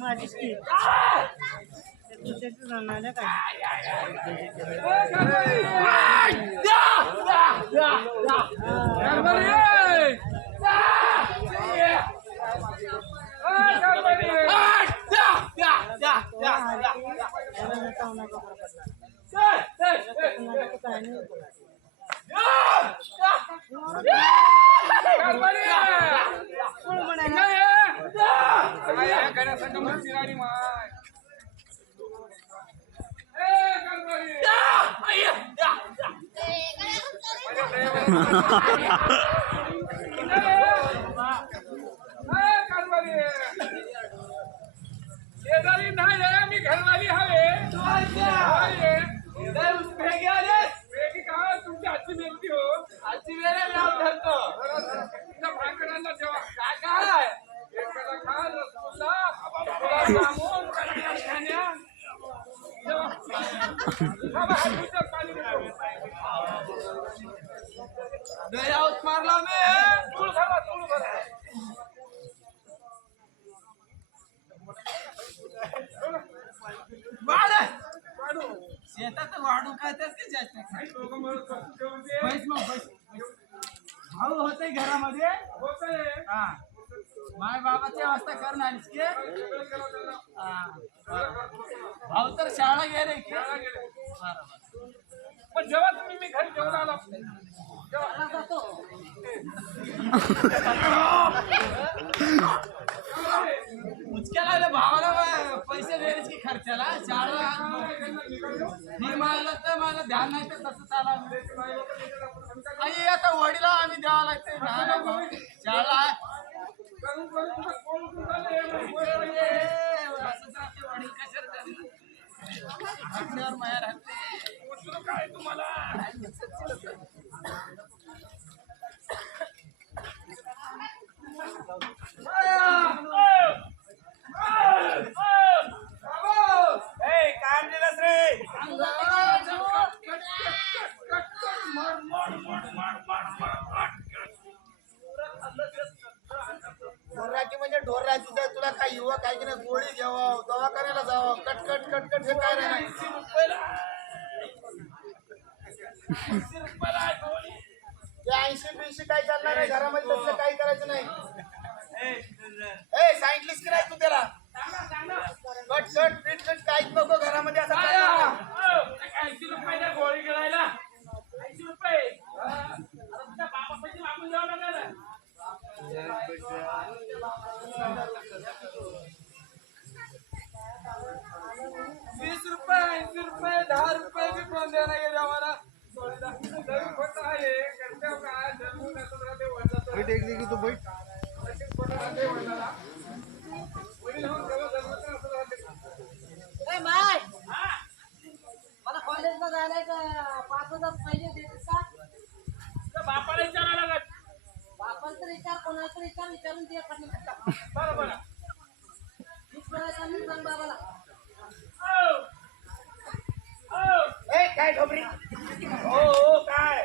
माझी स्किट जाणार काय शेजारी नाही आहे मी घरवाली हवे तुमची आजची मेहनती हो आजची वेळ धरतो भाकरांना जेव्हा काय काय एखादा खा रसगुल्ला गुलाबजामुन मारला मी तूळ झाला तूळ भरा शेतात वाढू काय तर जास्त भाऊ होते घरामध्ये हा माय बाबाची अवस्था करून आलीस की भाऊ तर शाळा गेले की पण जेव्हा तुम्ही मी घरी जेवण आला उचक्या लागले भावाला पैसे द्यायचे की खर्चाला शाळा मी मागलं तर मला ध्यान नाही तर तसं चाला आणि आता वडीला आम्ही द्यावं लागते शाळा वडील कशावर माया राहते काय तुम्हाला काय दिलंस रे ढोराची म्हणजे ढोराची तर तुला काय युवा काय की नाही गोळी घ्यावं दवाखान्याला जावं कटकट कटकट हे काय नाही ते 80-20 काय चालणार आहे घरामध्ये तसलं काही करायचं नाही सांगितलीस की नाही तू त्याला कटकट पिटकट काहीच नको घरामध्ये असं 80 रुपये गोळी गिळायला 80 रुपये बापापाशी मागून जावं लागेल 20 रुपये 80 रुपये 10 रुपये बी कोण देणार गेले आम्हाला मला कॉलेजला जायला 5,000 पाहिजे देते का बापाला विचारायला लागत बापाला तर विचार कोणाला तर विचारून ते बरोबर सांग बाबाला काय ढोबरी हो काय